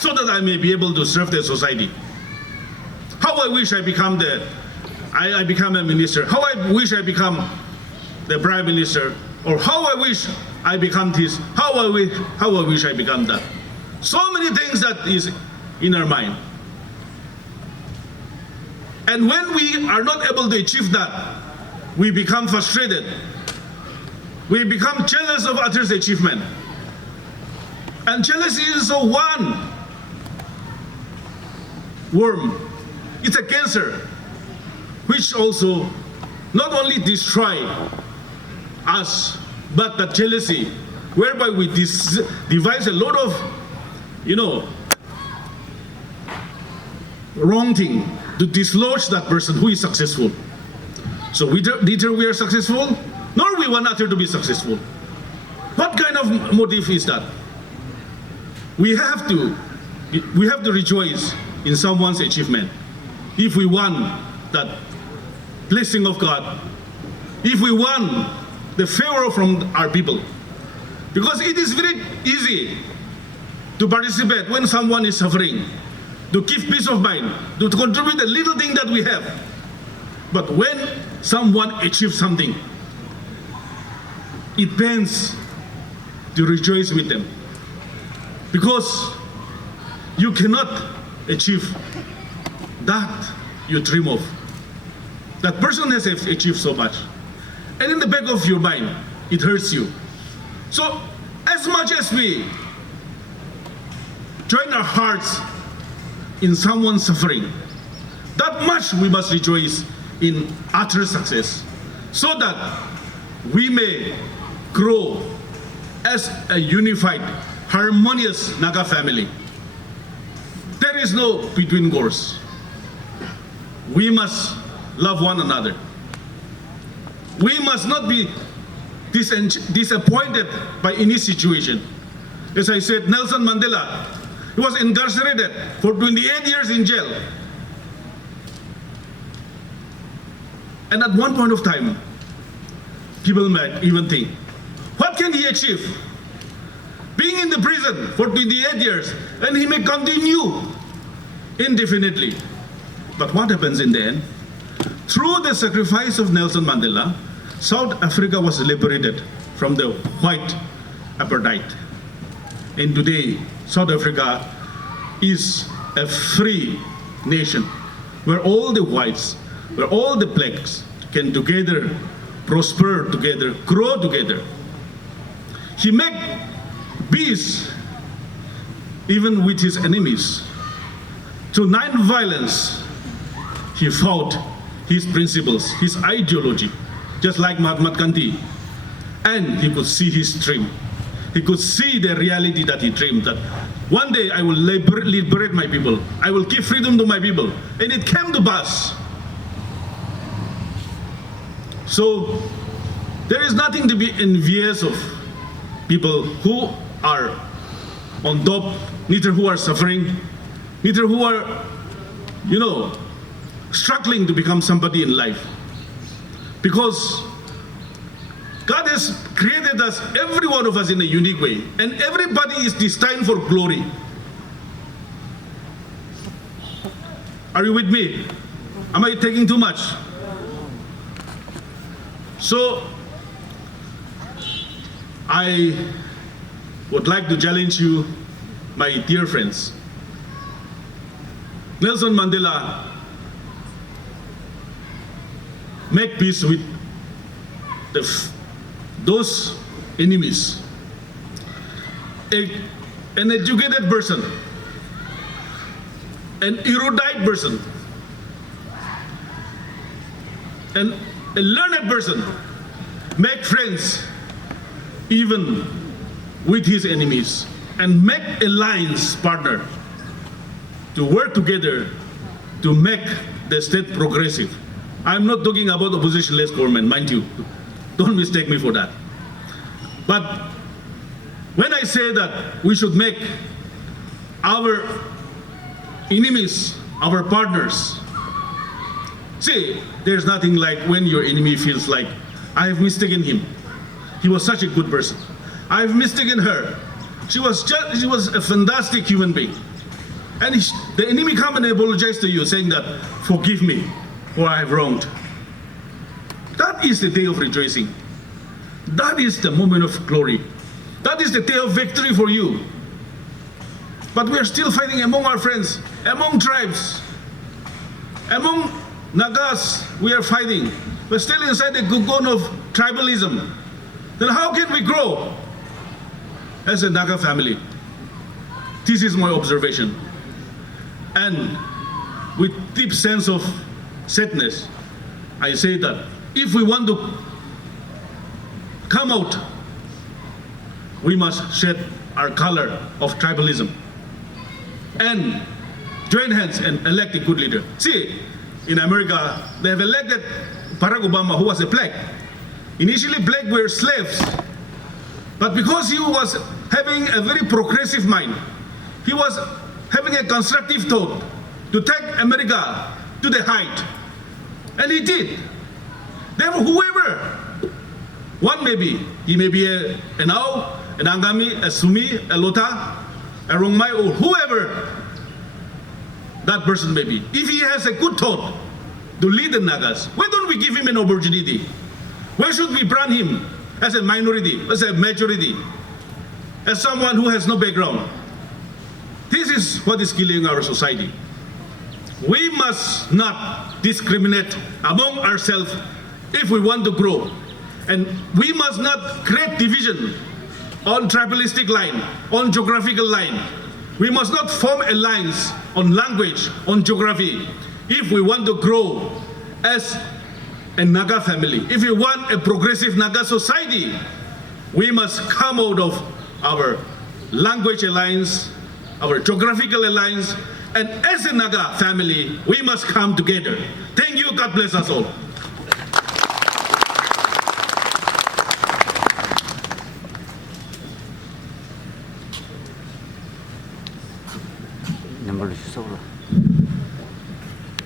so that I may be able to serve the society. How I wish I become I become a minister. How I wish I become the prime minister. Or how I wish I become this. How I wish I become that. So many things that is in our mind. And when we are not able to achieve that, we become frustrated. We become jealous of others' achievement. And jealousy is one worm. It's a cancer, which also not only destroy us, but the jealousy, whereby we devise a lot of, wrong thing to dislodge that person who is successful. So neither we are successful, nor we want others to be successful. What kind of motive is that? We have to rejoice in someone's achievement. If we want that blessing of God, if we want the favor from our people, because it is very easy to participate when someone is suffering, to give peace of mind, to contribute the little thing that we have. But when someone achieves something, it pains to rejoice with them, because you cannot achieve that you dream of. That person has achieved so much, and in the back of your mind, it hurts you. So as much as we join our hearts in someone's suffering, that much we must rejoice in utter success, so that we may grow as a unified, harmonious Naga family. There is no between course. We must love one another. We must not be disappointed by any situation. As I said, Nelson Mandela, he was incarcerated for 28 years in jail. And at one point of time, people might even think, what can he achieve? Being in the prison for 28 years, and he may continue indefinitely. But what happens in the end? Through the sacrifice of Nelson Mandela, South Africa was liberated from the white apartheid. And today, South Africa is a free nation where all the whites, where all the blacks can together prosper together, grow together. He made peace even with his enemies. Through non-violence, he fought his principles, his ideology, just like Mahatma Gandhi. And he could see his dream. He could see the reality that he dreamed, that one day I will liberate my people. I will give freedom to my people. And it came to pass. So there is nothing to be envious of people who are on top, neither who are suffering, neither who are, struggling to become somebody in life. Because God has created us, every one of us, in a unique way, and everybody is destined for glory. Are you with me? Am I taking too much? So, I would like to challenge you, my dear friends. Nelson Mandela make peace with those enemies. An educated person, an erudite person, and a learned person make friends even with his enemies, and make alliance partner to work together to make the state progressive. I'm not talking about opposition-less government, mind you. Don't mistake me for that. But when I say that we should make our enemies our partners, see, there's nothing like when your enemy feels like, I have mistaken him. He was such a good person. I have mistaken her. She was a fantastic human being. And the enemy come and apologize to you, saying that, forgive me, for I have wronged. That is the day of rejoicing. That is the moment of glory. That is the day of victory for you. But we are still fighting among our friends, among tribes, among Nagas. We are fighting. We're still inside the cocoon of tribalism. Then how can we grow as a Naga family? This is my observation. And with deep sense of sadness, I say that if we want to come out, we must shed our color of tribalism and join hands and elect a good leader. See, in America, they have elected Barack Obama, who was a black. Initially, black were slaves, but because he was having a very progressive mind, he was having a constructive thought to take America to the height, and he did. Therefore, whoever, one may be, he may be a Nao, an Angami, a Sumi, a Lotha, a Rongmai, or whoever that person may be. If he has a good thought to lead the Nagas, why don't we give him an opportunity? Why should we brand him as a minority, as a majority, as someone who has no background? This is what is killing our society. We must not discriminate among ourselves if we want to grow. And we must not create division on tribalistic line, on geographical line. We must not form alliance on language, on geography, if we want to grow as a Naga family. If we want a progressive Naga society, we must come out of our language alliance, our geographical alliance, and as a Naga family, we must come together. Thank you. God bless us all. Number 16.